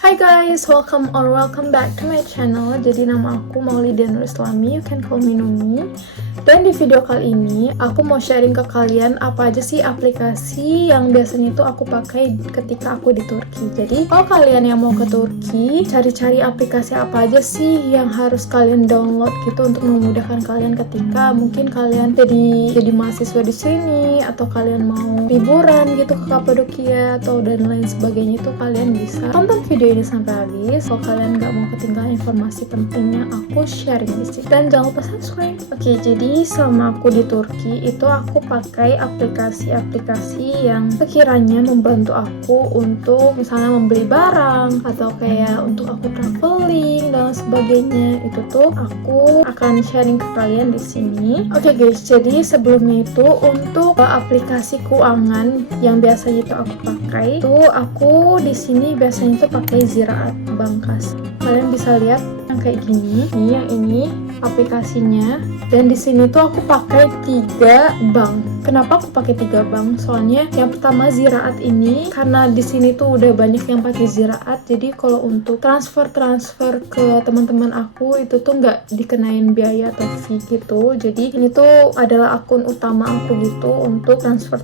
Hi guys, welcome back to my channel. Jadi nama aku Maulidia Nur Islami, you can call me Numi. Dan di video kali ini aku mau sharing ke kalian apa aja sih aplikasi yang biasanya itu aku pakai ketika aku di Turki. Jadi kalau kalian yang mau ke Turki, cari-cari aplikasi apa aja sih yang harus kalian download gitu untuk memudahkan kalian ketika mungkin kalian jadi mahasiswa di sini, atau kalian mau liburan gitu ke Kapadokia atau dan lain sebagainya. Itu kalian bisa tonton video ini sampai habis kalau kalian nggak mau ketinggalan informasi penting yang aku sharing di sini. Dan jangan lupa subscribe. Oke, jadi selama aku di Turki itu aku pakai aplikasi-aplikasi yang sekiranya membantu aku untuk misalnya membeli barang atau kayak untuk aku traveling dan sebagainya. Itu tuh aku akan sharing ke kalian di sini. Oke guys, jadi sebelumnya itu untuk aplikasi keuangan yang biasanya itu aku pakai, itu aku di sini biasanya itu pakai Ziraat Bankkas. Kalian bisa lihat yang kayak gini. Nih yang ini aplikasinya. Dan di sini tuh aku pakai 3 bank. Kenapa aku pakai 3 bank? Soalnya yang pertama Ziraat ini, karena di sini tuh udah banyak yang pakai Ziraat, jadi kalau untuk transfer ke teman-teman aku itu tuh nggak dikenain biaya atau fee gitu. Jadi ini tuh adalah akun utama aku gitu untuk transfer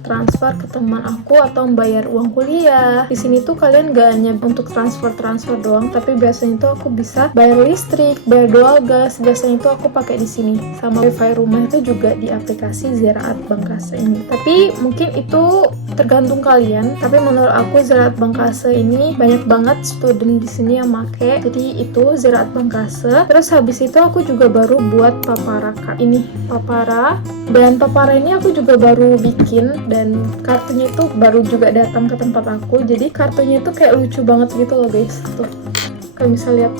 ke teman aku atau membayar uang kuliah. Di sini tuh kalian nggak hanya untuk transfer doang, tapi biasanya tuh aku bisa bayar listrik, bayar dual gas. Biasanya tuh aku pakai di sini. Sama wifi rumah itu juga di aplikasi Ziraat Bankkas ini. Tapi mungkin itu tergantung kalian. Tapi menurut aku Ziraat Bankkas ini banyak banget student di sini yang make. Jadi itu Ziraat Bankkas. Terus habis itu aku juga baru buat Papara card. Ini Papara. Dan Papara ini aku juga baru bikin dan kartunya itu baru juga datang ke tempat aku. Jadi kartunya itu kayak lucu banget gitu loh guys. Tuh. Kalian bisa lihat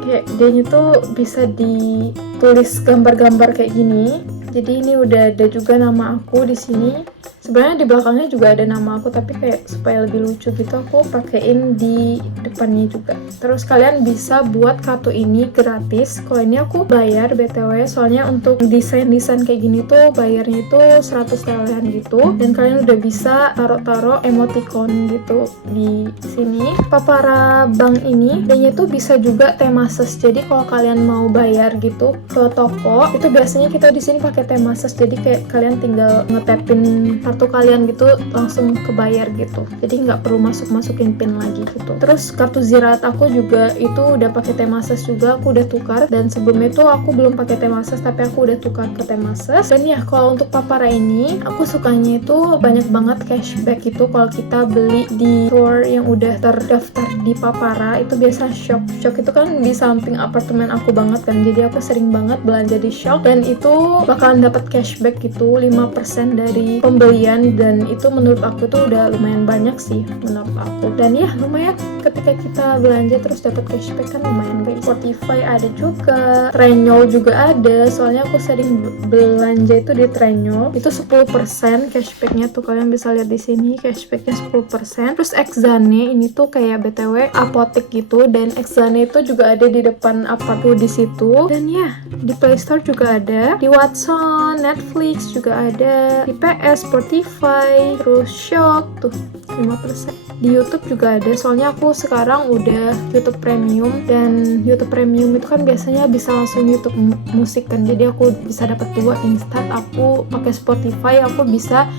kayak dia tuh bisa ditulis gambar-gambar kayak gini. Jadi ini udah ada juga nama aku di sini. Sebenarnya di belakangnya juga ada nama aku, tapi kayak supaya lebih lucu gitu aku pakein di depannya juga. Terus kalian bisa buat kartu ini gratis. Kalau ini aku bayar BTW, soalnya untuk desain-desain kayak gini tuh bayarnya itu 100 TLan gitu. Dan kalian udah bisa taruh-taruh emoticon gitu di sini. Papara bank ini dan itu bisa juga temases. Jadi kalau kalian mau bayar gitu ke toko, itu biasanya kita di sini pakai temases. Jadi kayak kalian tinggal ngetapin kartu kalian gitu langsung kebayar gitu, jadi nggak perlu masukin pin lagi gitu. Terus kartu Ziraat aku juga itu udah pakai temases juga, aku udah tukar. Dan sebelumnya itu aku belum pakai temases tapi aku udah tukar ke temases. Dan ya kalau untuk Papara ini aku sukanya itu banyak banget cashback gitu kalau kita beli di store yang udah terdaftar di Papara. Itu biasa Shop itu kan di samping apartemen aku banget kan, jadi aku sering banget belanja di Shop dan itu bakalan dapat cashback gitu 5% dari pembelian. Dan itu menurut aku tuh udah lumayan banyak sih menurut aku. Dan ya lumayan ketika kita belanja terus dapat cashback kan lumayan guys. Spotify ada juga, Trendyol juga ada, soalnya aku sering belanja itu di Trendyol. Itu 10% cashbacknya tuh, kalian bisa lihat di sini cashbacknya 10%. Terus Exane ini tuh kayak BTW apotek gitu, dan Exane itu juga ada di depan apartu di situ. Dan ya di Play Store juga ada, di Watson, Netflix juga ada, di PS, Spotify, terus Shock tuh 5%. Di YouTube juga ada, soalnya aku sekarang udah YouTube Premium, dan YouTube Premium itu kan biasanya bisa langsung YouTube musik kan, jadi aku bisa dapat 2 instan. Aku pakai Spotify, aku bisa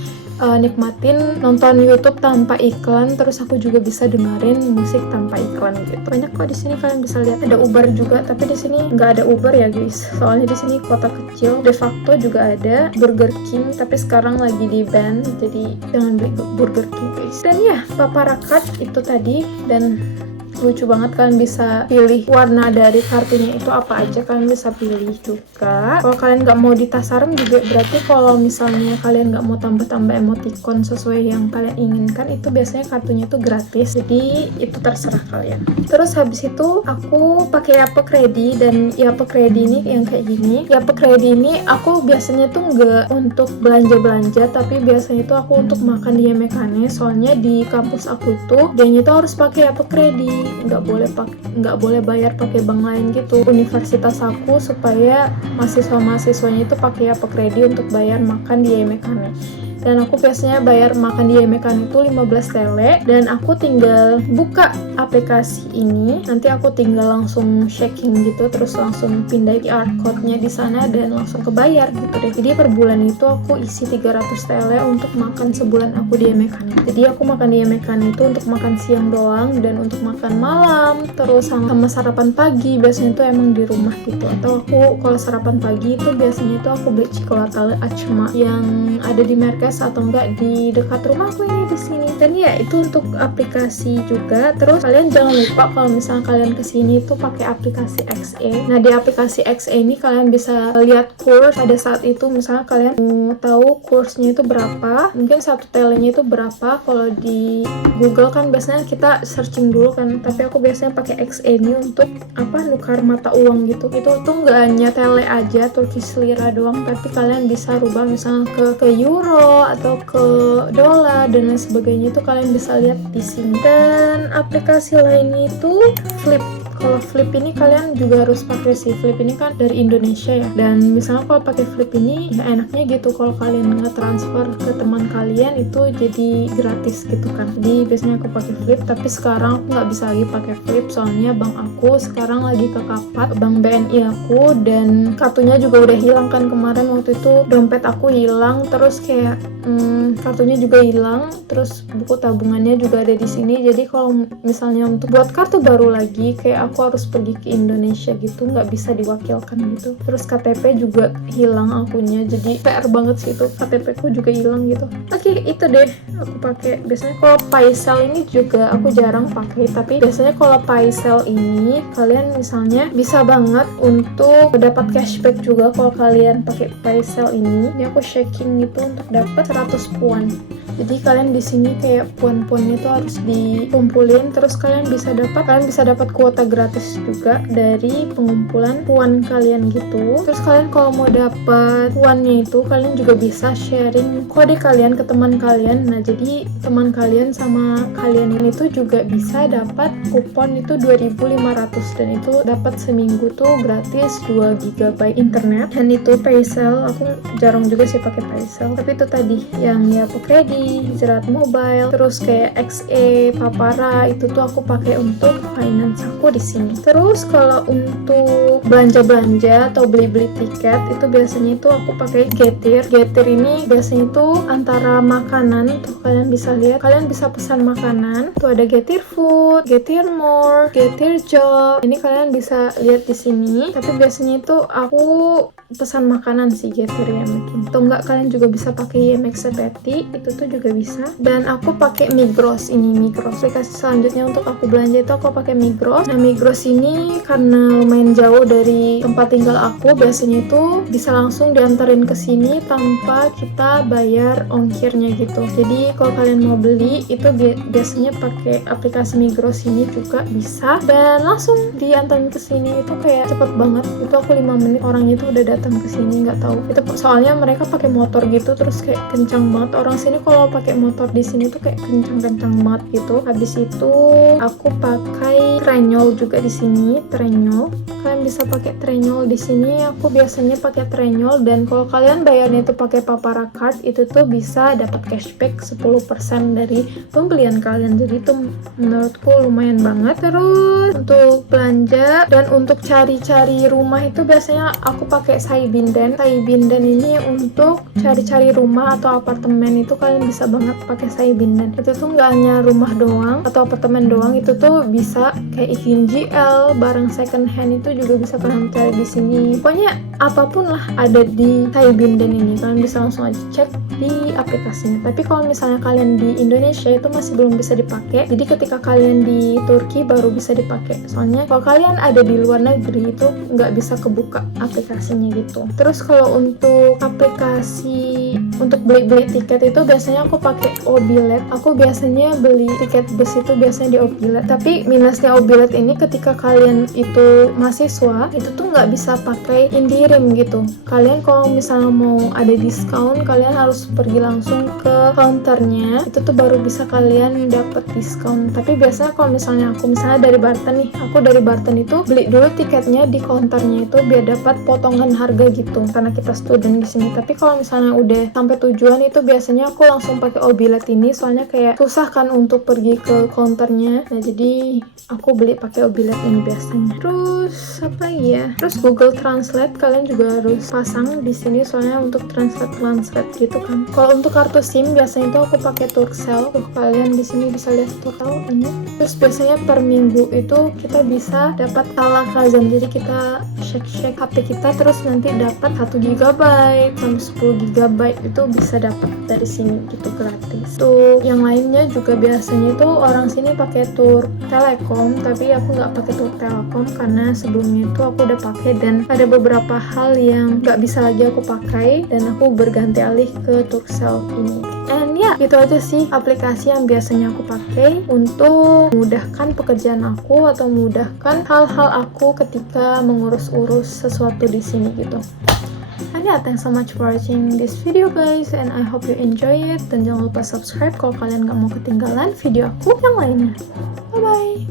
nikmatin nonton YouTube tanpa iklan, terus aku juga bisa dengerin musik tanpa iklan gitu. Banyak kok di sini, kalian bisa lihat ada Uber juga, tapi di sini nggak ada Uber ya guys, soalnya di sini kota kecil. De facto juga ada Burger King, tapi sekarang lagi di ban, jadi jangan beli Burger King guys. Dan ya Papara card itu tadi, dan lucu banget, kalian bisa pilih warna dari kartunya itu apa aja, kalian bisa pilih juga. Kalau kalian nggak mau ditasaran juga, berarti kalau misalnya kalian nggak mau tambah-tambah emoticon sesuai yang kalian inginkan, itu biasanya kartunya itu gratis, jadi itu terserah kalian. Terus habis itu aku pakai Yape Kredi, dan Yape Kredi ini yang kayak gini. Yape Kredi ini aku biasanya tuh nggak untuk belanja-belanja, tapi biasanya itu aku untuk makan di Yemekane, soalnya di kampus aku itu dia itu harus pakai Yape Kredi, nggak boleh bayar pakai bank lain gitu. Universitas aku supaya mahasiswanya itu pakai Yape Kredi untuk bayar makan di Yemekane. dan aku biasanya bayar makan di Yemekan itu 15 tele, dan aku tinggal buka aplikasi ini, nanti aku tinggal langsung checking gitu, terus langsung pindah QR code-nya di sana dan langsung kebayar gitu deh. Jadi per bulan itu aku isi 300 tele untuk makan sebulan aku di Yemekan. Jadi aku makan di Yemekan itu untuk makan siang doang, dan untuk makan malam terus sama sarapan pagi biasanya itu emang di rumah gitu. Atau aku kalau sarapan pagi itu biasanya itu aku beli Cikolata Acma yang ada di Merkes atau enggak di dekat rumahku ini di sini. Dan ya itu untuk aplikasi juga. Terus kalian jangan lupa kalau misalnya kalian kesini itu pakai aplikasi XE. Nah di aplikasi XE ini kalian bisa lihat kurs pada saat itu, misalnya kalian mau tahu kursnya itu berapa, mungkin satu telenya itu berapa. Kalau di Google kan biasanya kita searching dulu kan, tapi aku biasanya pakai XE ini untuk nukar mata uang gitu. Itu tuh nggak hanya tele aja, Turkish lira doang, tapi kalian bisa rubah misalnya ke euro atau ke dolar dan lain sebagainya, itu kalian bisa lihat di sini. Dan aplikasi lainnya itu Flip. Kalau Flip ini kalian juga harus pakai sih. Flip ini kan dari Indonesia ya, dan misalnya kalau pakai Flip ini ya enaknya gitu, kalau kalian nge-transfer ke teman kalian itu jadi gratis gitu kan. Jadi biasanya aku pakai Flip, tapi sekarang aku nggak bisa lagi pakai Flip soalnya bank aku sekarang lagi kekapat, bank BNI aku, dan kartunya juga udah hilang kan kemarin. Waktu itu dompet aku hilang, terus kayak kartunya juga hilang, terus buku tabungannya juga ada di sini. Jadi kalau misalnya untuk buat kartu baru lagi, kayak aku harus pergi ke Indonesia gitu, nggak bisa diwakilkan gitu. Terus KTP juga hilang akunya, jadi PR banget sih itu, KTP ku juga hilang gitu. Oke, itu deh aku pakai. Biasanya kalau Paisel ini juga aku jarang pakai, tapi biasanya kalau Paisel ini kalian misalnya bisa banget untuk dapat cashback juga kalau kalian pakai Paisel ini. Ini aku checking gitu untuk dapat 100 puan. Jadi kalian di sini kayak puan-puannya itu harus dikumpulin, terus kalian bisa dapat kuota gratis juga dari pengumpulan puan kalian gitu. Terus kalian kalau mau dapat puannya itu kalian juga bisa sharing kode kalian ke teman kalian. Nah, jadi teman kalian sama kalian ini tuh juga bisa dapat kupon itu 2.500, dan itu dapat seminggu tuh gratis 2 GB internet. Dan itu Paisel, aku jarang juga sih pakai Paisel, tapi itu tadi yang ya pokoknya di Ziraat Mobile, terus kayak XE, Papara, itu tuh aku pakai untuk finance aku di sini. Terus kalau untuk belanja-belanja atau beli-beli tiket itu biasanya itu aku pakai Getir. Getir ini biasanya itu antara makanan tuh, kalian bisa lihat, kalian bisa pesan makanan. Tuh ada Getir Food, Getir More, Getir Job. Ini kalian bisa lihat di sini. Tapi biasanya itu aku pesan makanan sih Getir ya mungkin. Atau enggak kalian juga bisa pakai Yemek Sepeti, itu tuh juga bisa. Dan aku pakai Migros ini, Migros. Aplikasi selanjutnya untuk aku belanja itu aku pakai Migros. Nah, Migros ini karena lumayan jauh dari tempat tinggal aku, biasanya itu bisa langsung diantarin ke sini tanpa kita bayar ongkirnya gitu. Jadi kalau kalian mau beli itu biasanya pakai aplikasi Migros ini juga bisa, dan langsung diantarin ke sini. Itu kayak cepet banget. Itu aku 5 menit orangnya itu udah datang ke sini, nggak tahu. Itu soalnya mereka pakai motor gitu, terus kayak kencang banget. Orang sini kalau pakai motor di sini tuh kayak kencang banget gitu. Habis itu aku pakai Trendyol juga di sini, Trendyol. Kalian bisa pakai Trendyol di sini. Aku biasanya pakai Trendyol, dan kalau kalian bayarnya itu pakai Papara Card itu tuh bisa dapat cashback 10% dari pembelian kalian. Jadi itu menurutku lumayan banget. Terus untuk belanja dan untuk cari-cari rumah itu biasanya aku pakai Saibinden. Saibinden ini untuk cari-cari rumah atau apartemen itu kalian bisa banget pakai Saibinden. Itu tuh nggak hanya rumah doang atau apartemen doang, itu tuh bisa kayak izin GL, barang second hand itu juga bisa kalian cari di sini. Pokoknya apapun lah ada di Saibinden ini, kalian bisa langsung aja cek di aplikasinya. Tapi kalau misalnya kalian di Indonesia itu masih belum bisa dipakai, jadi ketika kalian di Turki baru bisa dipakai. Soalnya kalau kalian ada di luar negeri itu nggak bisa kebuka aplikasinya gitu. Terus kalau untuk aplikasi untuk beli tiket itu biasanya aku pakai Obilet. Aku biasanya beli tiket bus itu biasanya di Obilet. Tapi minusnya Obilet ini ketika kalian itu mahasiswa itu tuh nggak bisa pakai Indirim gitu. Kalian kalau misalnya mau ada diskon, kalian harus pergi langsung ke counternya. Itu tuh baru bisa kalian dapat diskon. Tapi biasanya kalau misalnya aku dari Barten nih, aku dari Barten itu beli dulu tiketnya di counternya itu biar dapat potongan harga gitu. Karena kita student di sini. Tapi kalau misalnya udah sampai sampai tujuan itu biasanya aku langsung pakai Obilet ini, soalnya kayak susah kan untuk pergi ke counternya. Nah jadi aku beli pakai Obilet ini biasanya. Terus apa lagi ya? Terus Google Translate kalian juga harus pasang di sini, soalnya untuk translate gitu kan. Kalau untuk kartu SIM biasanya itu aku pakai Turkcell. Tuh kalian di sini bisa lihat Turkcell ini. Terus biasanya per minggu itu kita bisa dapat ala kazan. Jadi kita cek HP kita, terus nanti dapat 1 GB sampai 10 GB itu bisa dapat dari sini gitu gratis. Tuh yang lainnya juga biasanya itu orang sini pakai Tur Telekom, tapi aku nggak pakai Tur Telekom karena sebelumnya itu aku udah pakai dan ada beberapa hal yang nggak bisa lagi aku pakai dan aku berganti alih ke Turkcell ini. And ya, itu aja sih aplikasi yang biasanya aku pakai untuk memudahkan pekerjaan aku atau memudahkan hal-hal aku ketika mengurus-urus sesuatu di sini gitu. And yeah, thanks so much for watching this video guys, and I hope you enjoy it. Dan jangan lupa subscribe kalau kalian gak mau ketinggalan video aku yang lainnya. Bye bye.